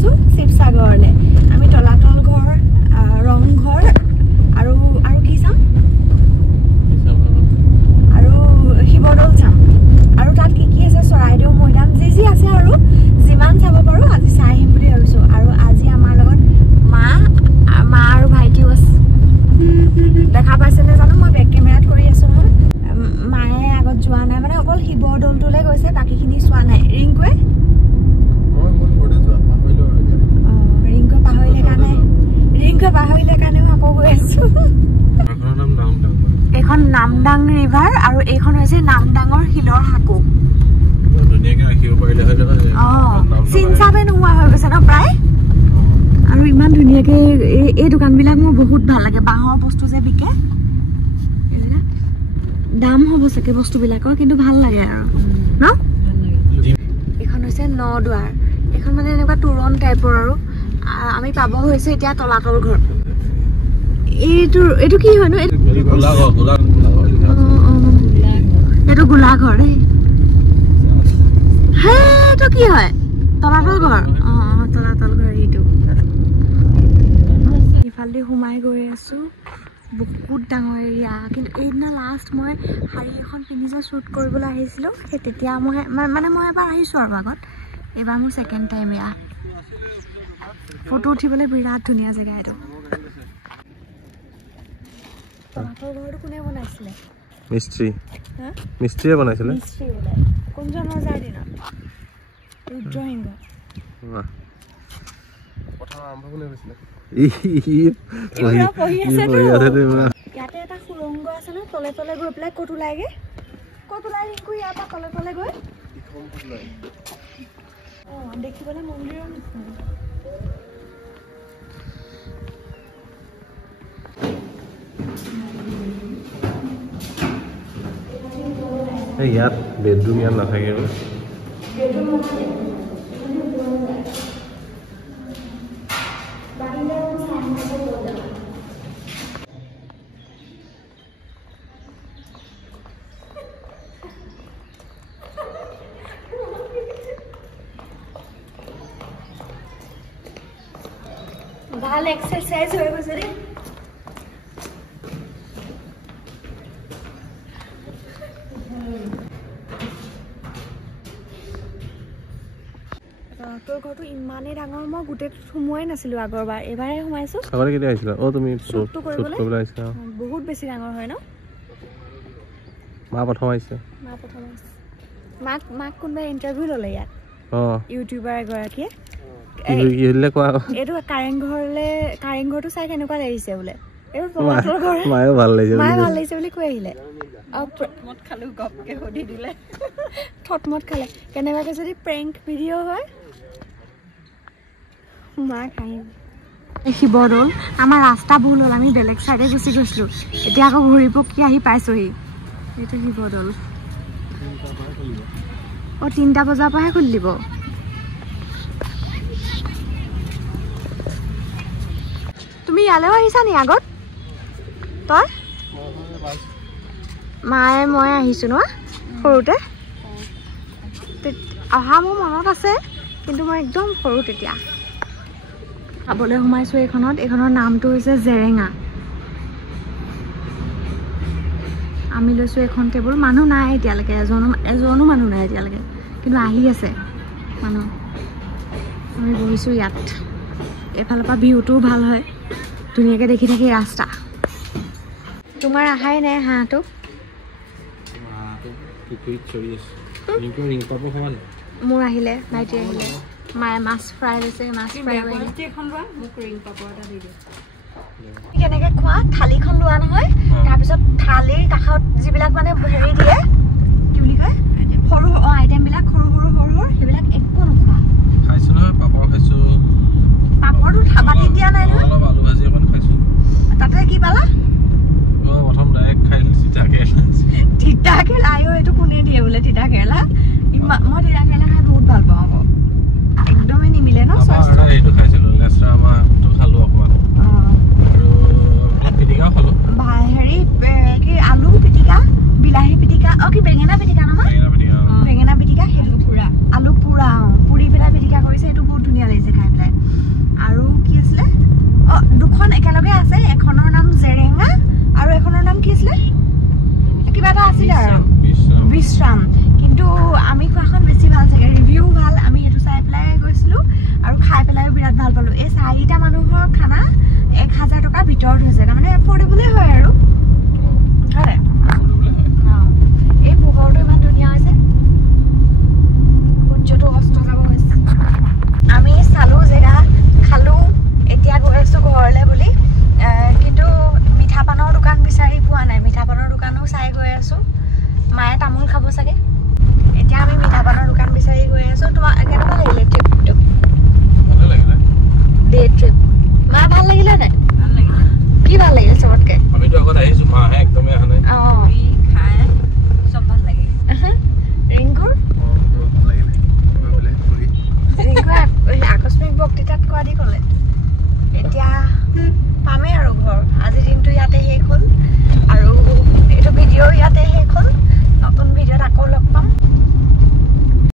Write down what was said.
আছো শিৱসাগৰলৈ আমি তলাতল ঘৰ ৰংঘৰ আৰু কি চাম আৰু শিৱদৌল চাম আৰু তাত কি আছে চৰাইদেউ মৈদাম যি আছে আৰু যিমান চাব পাৰো আজি চাই আহিম বুলি ভাবিছো আৰু আজি আমাৰ লগত মা আৰু ভাইটিও আছে দেখা পাইছে নে জানো মই বেক কেমেৰাত কৰি আছো মায়ে আগত যোৱা নাই মানে অকল শিৱদৌলটোলৈ গৈছে বাকীখিনি চোৱা নাই ৰিংকুৱে পাহৰিলে কাৰণেও আকৌ গৈ আছো এইখন নামদাং ৰিভাৰ আৰু এইখন হৈছে নামদাঙৰ শিলৰ সাঁকো চিনচাপে নোহোৱা হৈ গৈছে ন প্ৰায় আৰু ইমান ধুনীয়াকে এই দোকানবিলাক মোৰ বহুত ভাল লাগে বাঁহৰ বস্তু যে বিকে দাম হ'ব চাগে বস্তুবিলাকৰ কিন্তু ভাল লাগে আৰু ন এইখন হৈছে নদুৱাৰ এইখন মানে এনেকুৱা তোৰণ টাইপৰ আৰু আমি পাব হৈছে এতিয়া তলাতল ঘৰ এইটো কি হয়নো এইটো গোলাঘৰ সেইটো কি হয় তলাতল ঘৰ তলাতল ঘৰ এইটো ইফালে সোমাই গৈ আছো বহুত ডাঙৰ এৰিয়া কিন্তু এইদিনা লাষ্ট মই শাৰী এখন পিন্ধি যে শ্বুট কৰিবলৈ আহিছিলোঁ সেই তেতিয়া মই এবাৰ আহিছোঁ আৰু আগত এইবাৰ মোৰ ছেকেণ্ড টাইম এয়া ফটো উঠিবলৈ বিৰাট ধুনীয়া জেগা এইটো তলাতল ঘৰটো কোনে বনাইছিলে মিস্ত্ৰীয়ে বনাইছিলে কোনজন ৰজাৰ দিনত ৰুদ্ৰসিংহ ইয়াতে এটা সুৰংগ আছে ন তলে তলে গৈ পেলাই ক'ত ওলাইগে ৰিংকু ইয়াৰ পৰা তলে তলে গৈ দেখিবলৈ মন্দিৰৰ নিচিনা ইয়াত বেডৰুম ইয়াত নাথাকে ভাল এক্সাৰসাইজ হৈ গৈছে দেই তোৰ ঘৰটো ইমানেই ডাঙৰ মই গোটেই সোমোৱাই নাছিলো আগৰবাৰ এবাৰে সোমাইছো আগতে কেতিয়া আহিছিলা তুমি শ্বুট কৰিবলৈ আহিছা বহুত বেছি ডাঙৰ হয় ন মা প্ৰথম আহিছে মাক কোনোবাই ইণ্টাৰভিউ ল'লে ইয়াত ইউটিউবাৰ এগৰাকীয়ে এইটো কাৰেংঘৰটো চাই কেনেকুৱা লাগিছে বোলে মায়ে ভাল লাগিছে বুলি কৈ আহিলে থটমত খালে কেনেবাকে যদি প্ৰেংক ভিডিঅ' হয় শিৱদৌল আমাৰ ৰাস্তা ভুল হ'ল আমি বেলেগ চাইডে গুচি গৈছিলো এতিয়া আকৌ ঘূৰি পকি আহি পাইছোহি এইটো শিৱদৌল 3টা বজাৰ পৰাহে খুলি দিব তুমি ইয়ালৈও আহিছা নি আগত তই মায়ে মই আহিছো ন সৰুতে অহা মোৰ মনত আছে কিন্তু মই একদম সৰু তেতিয়া খাবলৈ সোমাইছো এইখনৰ নামটো হৈছে জেৰেঙা আমি লৈছো এখন টেবুল মানুহ নাই এতিয়ালৈকে এজনো মানুহ নাই এতিয়ালৈকে কিন্তু আহি আছে মানুহ আমি বহিছো ইয়াত এফালৰ পৰা ভিউটোও ভাল হয় ধুনীয়াকৈ দেখি থাকি ৰাস্তা তোমাৰ আহাই নাই হাঁহটো মোৰ আহিলে ভাইটি আহিলে মায়ে মাছ ফ্ৰাই লৈছে কেনেকে খোৱা থালিখন লোৱা নহয় তাৰপিছত থালিৰ কাষত যিবিলাক মানে হেৰি দিয়ে কি বুলি কয় সৰু আইটেমবিলাক সৰু সেইবিলাক একো নোখোৱা খাইছো নহয় পাপৰ খাইছো পাপৰটো বাতিত দিয়া নাই নহয় অলপ আলু ভাজি এখন খাইছো তাতে কি পালা প্ৰথম ডাইৰেক্ট খাইছো তিতা কেৰেলা এইটো কোনে দিয়ে বোলে তিতা কেৰেলা মই তিতা কেৰেলা খাই বহুত ভাল পাওঁ আকৌ একদমে নিমিলে ন এইটো খাইছিলো লেচৰা আমাৰটো খালো অকমান আৰু পিটিকাও খালো হেৰি কি আলু পিটিকা বিলাহী পিটিকা কি বেঙেনা পিটিকা নহয় বেঙেনা পিটিকা সেইটো পুৰা আৰু বিশ্ৰাম কিন্তু আমি খোৱাখন বেছি ভাল চাগে ৰিভিউ ভাল আমি সেইটো চাই পেলাই গৈছিলোঁ আৰু খাই পেলাইও বিৰাট ভাল পালোঁ এই 4টা মানুহৰ খানা 1000 টকাৰ ভিতৰত হৈছে তাৰমানে এফৰ্ডেবলে হয় আৰু হয় এই পোহৰটো ইমান ধুনীয়া হৈছে সূৰ্যটো অস্ত যাব হৈছে আমি চালোঁ জেগা খালোঁ এতিয়া গৈ আছোঁ ঘৰলৈ বুলি কিন্তু মিঠা পানৰ দোকান বিচাৰি পোৱা নাই মিঠা পানৰ দোকানো চাই গৈ আছোঁ মায়ে তামোল খাব চাগে